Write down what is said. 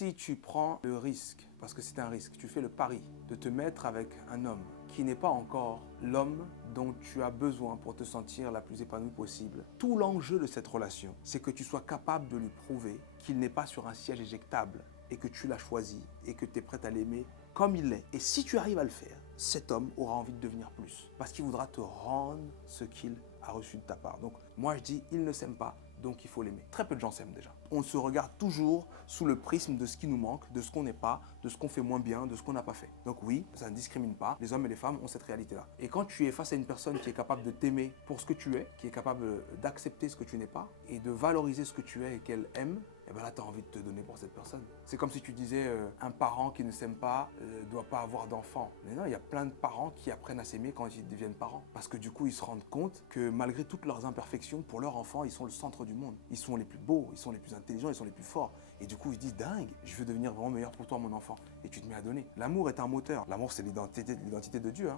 Si tu prends le risque, parce que c'est un risque, tu fais le pari de te mettre avec un homme qui n'est pas encore l'homme dont tu as besoin pour te sentir la plus épanouie possible, tout l'enjeu de cette relation, c'est que tu sois capable de lui prouver qu'il n'est pas sur un siège éjectable et que tu l'as choisi et que tu es prête à l'aimer comme il est. Et si tu arrives à le faire, cet homme aura envie de devenir plus parce qu'il voudra te rendre ce qu'il a reçu de ta part. Donc moi je dis, il ne s'aime pas, donc il faut l'aimer. Très peu de gens s'aiment déjà. On se regarde toujours sous le prisme de ce qui nous manque, de ce qu'on n'est pas, de ce qu'on fait moins bien, de ce qu'on n'a pas fait. Donc oui, ça ne discrimine pas. Les hommes et les femmes ont cette réalité-là. Et quand tu es face à une personne qui est capable de t'aimer pour ce que tu es, qui est capable d'accepter ce que tu n'es pas et de valoriser ce que tu es et qu'elle aime, et bien là, tu as envie de te donner pour cette personne. C'est comme si tu disais un parent qui ne s'aime pas ne doit pas avoir d'enfant. Mais non, il y a plein de parents qui apprennent à s'aimer quand ils deviennent parents. Parce que du coup, ils se rendent compte que malgré toutes leurs imperfections, pour leur enfant, ils sont le centre du monde. Ils sont les plus beaux, ils sont les plus intelligents, ils sont les plus forts. Et du coup, ils se disent, dingue, je veux devenir vraiment meilleur pour toi, mon enfant. Et tu te mets à donner. L'amour est un moteur. L'amour, c'est l'identité de Dieu.